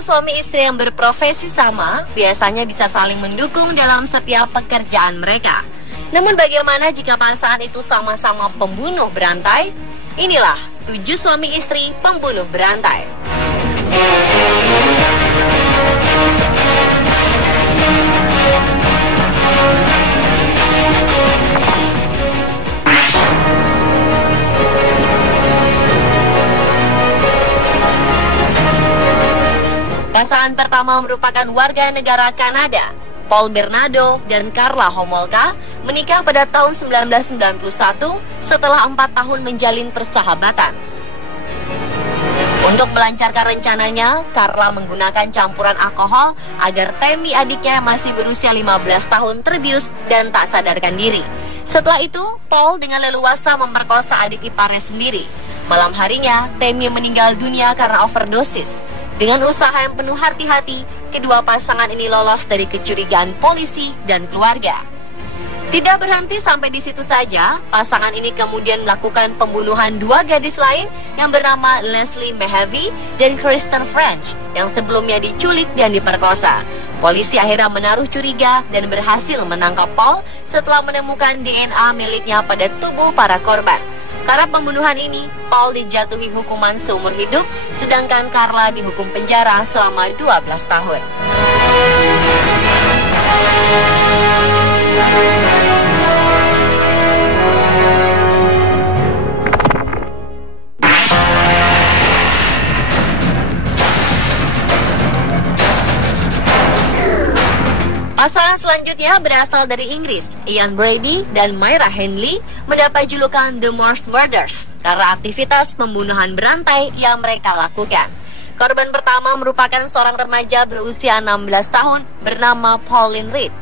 Pasangan suami istri yang berprofesi sama biasanya bisa saling mendukung dalam setiap pekerjaan mereka. Namun bagaimana jika pasangan itu sama-sama pembunuh berantai? Inilah 7 suami istri pembunuh berantai. Pasangan pertama merupakan warga negara Kanada. Paul Bernardo dan Karla Homolka menikah pada tahun 1991 setelah 4 tahun menjalin persahabatan. Untuk melancarkan rencananya, Karla menggunakan campuran alkohol agar Tammy, adiknya yang masih berusia 15 tahun, terbius dan tak sadarkan diri. Setelah itu, Paul dengan leluasa memperkosa adik iparnya sendiri. Malam harinya, Tammy meninggal dunia karena overdosis. Dengan usaha yang penuh hati-hati, kedua pasangan ini lolos dari kecurigaan polisi dan keluarga. Tidak berhenti sampai di situ saja, pasangan ini kemudian melakukan pembunuhan 2 gadis lain yang bernama Leslie Mehavy dan Kristen French yang sebelumnya diculik dan diperkosa. Polisi akhirnya menaruh curiga dan berhasil menangkap Paul setelah menemukan DNA miliknya pada tubuh para korban. Karena pembunuhan ini, Paul dijatuhi hukuman seumur hidup, sedangkan Karla dihukum penjara selama 12 tahun. Pasangan selanjutnya berasal dari Inggris. Ian Brady dan Myra Hindley mendapat julukan The Morse Murders karena aktivitas pembunuhan berantai yang mereka lakukan. Korban pertama merupakan seorang remaja berusia 16 tahun bernama Pauline Reed.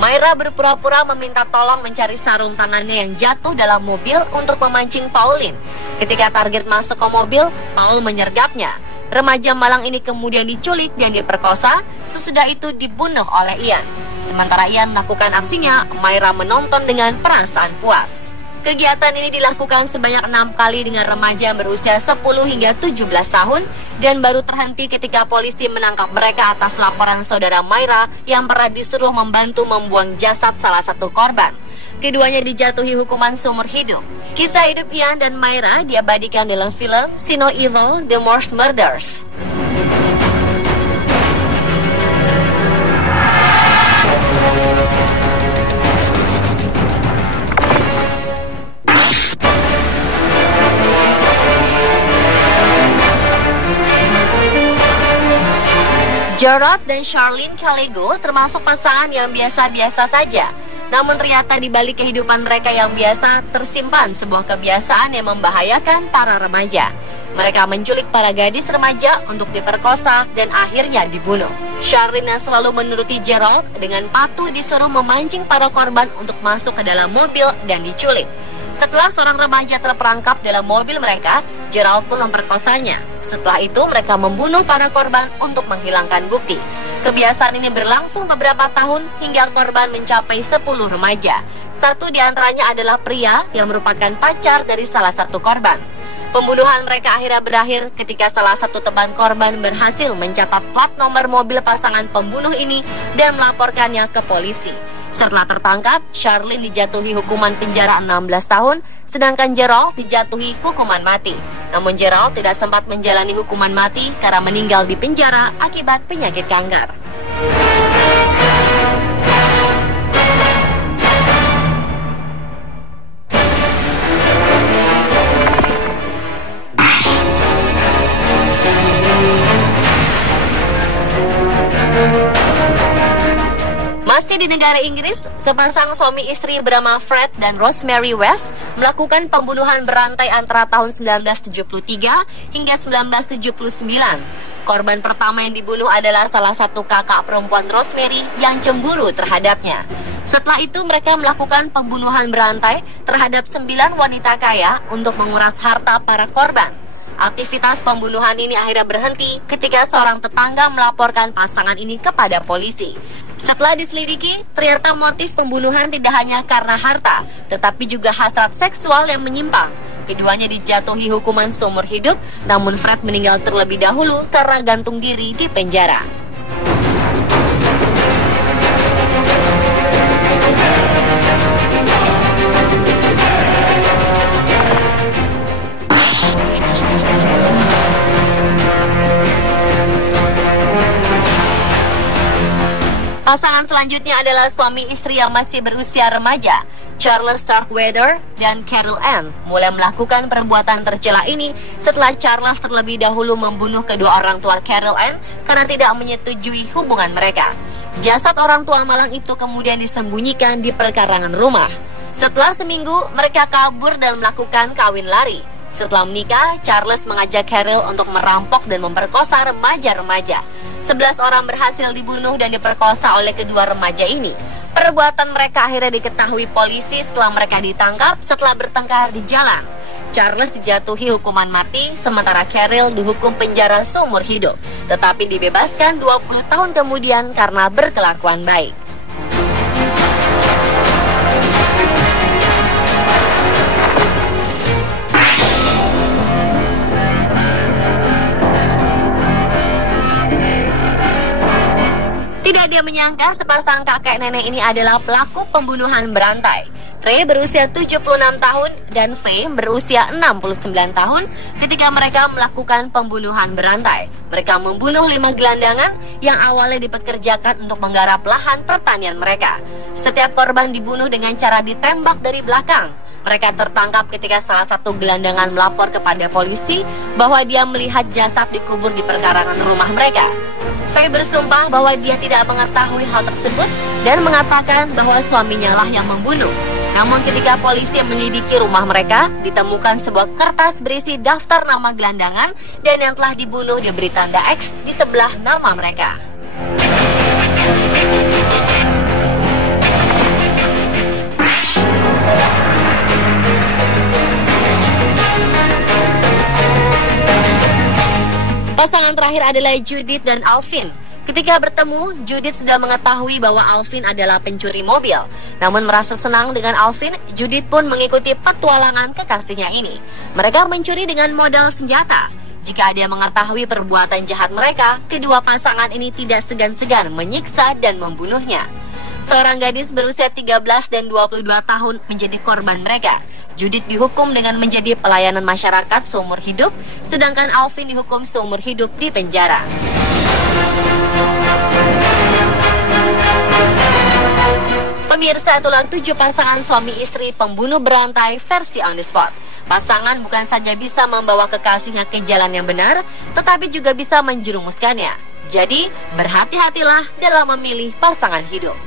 Myra berpura-pura meminta tolong mencari sarung tangannya yang jatuh dalam mobil untuk memancing Pauline. Ketika target masuk ke mobil, Paul menyergapnya. Remaja malang ini kemudian diculik dan diperkosa, sesudah itu dibunuh oleh Ian. Sementara Ian melakukan aksinya, Myra menonton dengan perasaan puas. Kegiatan ini dilakukan sebanyak 6 kali dengan remaja yang berusia 10 hingga 17 tahun dan baru terhenti ketika polisi menangkap mereka atas laporan saudara Myra yang pernah disuruh membantu membuang jasad salah satu korban. Keduanya dijatuhi hukuman seumur hidup. Kisah hidup Ian dan Myra diabadikan dalam film See No Evil, The Morse Murders. Gerard dan Charlene Caligo termasuk pasangan yang biasa-biasa saja. Namun ternyata di balik kehidupan mereka yang biasa tersimpan sebuah kebiasaan yang membahayakan para remaja. Mereka menculik para gadis remaja untuk diperkosa dan akhirnya dibunuh. Charlene yang selalu menuruti Gerald dengan patuh disuruh memancing para korban untuk masuk ke dalam mobil dan diculik. Setelah seorang remaja terperangkap dalam mobil mereka, Gerald pun memperkosanya. Setelah itu mereka membunuh para korban untuk menghilangkan bukti. Kebiasaan ini berlangsung beberapa tahun hingga korban mencapai 10 remaja. Satu di antaranya adalah pria yang merupakan pacar dari salah satu korban. Pembunuhan mereka akhirnya berakhir ketika salah satu teman korban berhasil mencatat plat nomor mobil pasangan pembunuh ini dan melaporkannya ke polisi. Setelah tertangkap, Charlene dijatuhi hukuman penjara 16 tahun, sedangkan Gerald dijatuhi hukuman mati. Namun Gerald tidak sempat menjalani hukuman mati karena meninggal di penjara akibat penyakit kanker. Masih di negara Inggris, sepasang suami istri bernama Fred dan Rosemary West melakukan pembunuhan berantai antara tahun 1973 hingga 1979. Korban pertama yang dibunuh adalah salah satu kakak perempuan Rosemary yang cemburu terhadapnya. Setelah itu mereka melakukan pembunuhan berantai terhadap 9 wanita kaya untuk menguras harta para korban. Aktivitas pembunuhan ini akhirnya berhenti ketika seorang tetangga melaporkan pasangan ini kepada polisi. Setelah diselidiki, ternyata motif pembunuhan tidak hanya karena harta, tetapi juga hasrat seksual yang menyimpang. Keduanya dijatuhi hukuman seumur hidup, namun Fred meninggal terlebih dahulu karena gantung diri di penjara. Pasangan selanjutnya adalah suami istri yang masih berusia remaja. Charles Starkweather dan Carol Ann mulai melakukan perbuatan tercela ini setelah Charles terlebih dahulu membunuh kedua orang tua Carol Ann karena tidak menyetujui hubungan mereka. Jasad orang tua malang itu kemudian disembunyikan di perkarangan rumah. Setelah seminggu, mereka kabur dan melakukan kawin lari. Setelah menikah, Charles mengajak Carol untuk merampok dan memperkosa remaja-remaja. 11 orang berhasil dibunuh dan diperkosa oleh kedua remaja ini. Perbuatan mereka akhirnya diketahui polisi setelah mereka ditangkap setelah bertengkar di jalan. Charles dijatuhi hukuman mati, sementara Carol dihukum penjara seumur hidup, tetapi dibebaskan 20 tahun kemudian karena berkelakuan baik. Tidak dia menyangka sepasang kakek nenek ini adalah pelaku pembunuhan berantai. Ray berusia 76 tahun dan Faye berusia 69 tahun ketika mereka melakukan pembunuhan berantai. Mereka membunuh 5 gelandangan yang awalnya dipekerjakan untuk menggarap lahan pertanian mereka. Setiap korban dibunuh dengan cara ditembak dari belakang. Mereka tertangkap ketika salah satu gelandangan melapor kepada polisi bahwa dia melihat jasad dikubur di perkarangan rumah mereka. Faye bersumpah bahwa dia tidak mengetahui hal tersebut dan mengatakan bahwa suaminya lah yang membunuh. Namun ketika polisi menyelidiki rumah mereka, ditemukan sebuah kertas berisi daftar nama gelandangan dan yang telah dibunuh diberi tanda X di sebelah nama mereka. Pasangan terakhir adalah Judith dan Alvin. Ketika bertemu, Judith sudah mengetahui bahwa Alvin adalah pencuri mobil. Namun merasa senang dengan Alvin, Judith pun mengikuti petualangan kekasihnya ini. Mereka mencuri dengan modal senjata. Jika dia mengetahui perbuatan jahat mereka, kedua pasangan ini tidak segan-segan menyiksa dan membunuhnya. Seorang gadis berusia 13 dan 22 tahun menjadi korban mereka. Judith dihukum dengan menjadi pelayanan masyarakat seumur hidup, sedangkan Alvin dihukum seumur hidup di penjara. Pemirsa, itulah 7 pasangan suami istri pembunuh berantai versi on the spot. Pasangan bukan saja bisa membawa kekasihnya ke jalan yang benar, tetapi juga bisa menjerumuskannya. Jadi, berhati-hatilah dalam memilih pasangan hidup.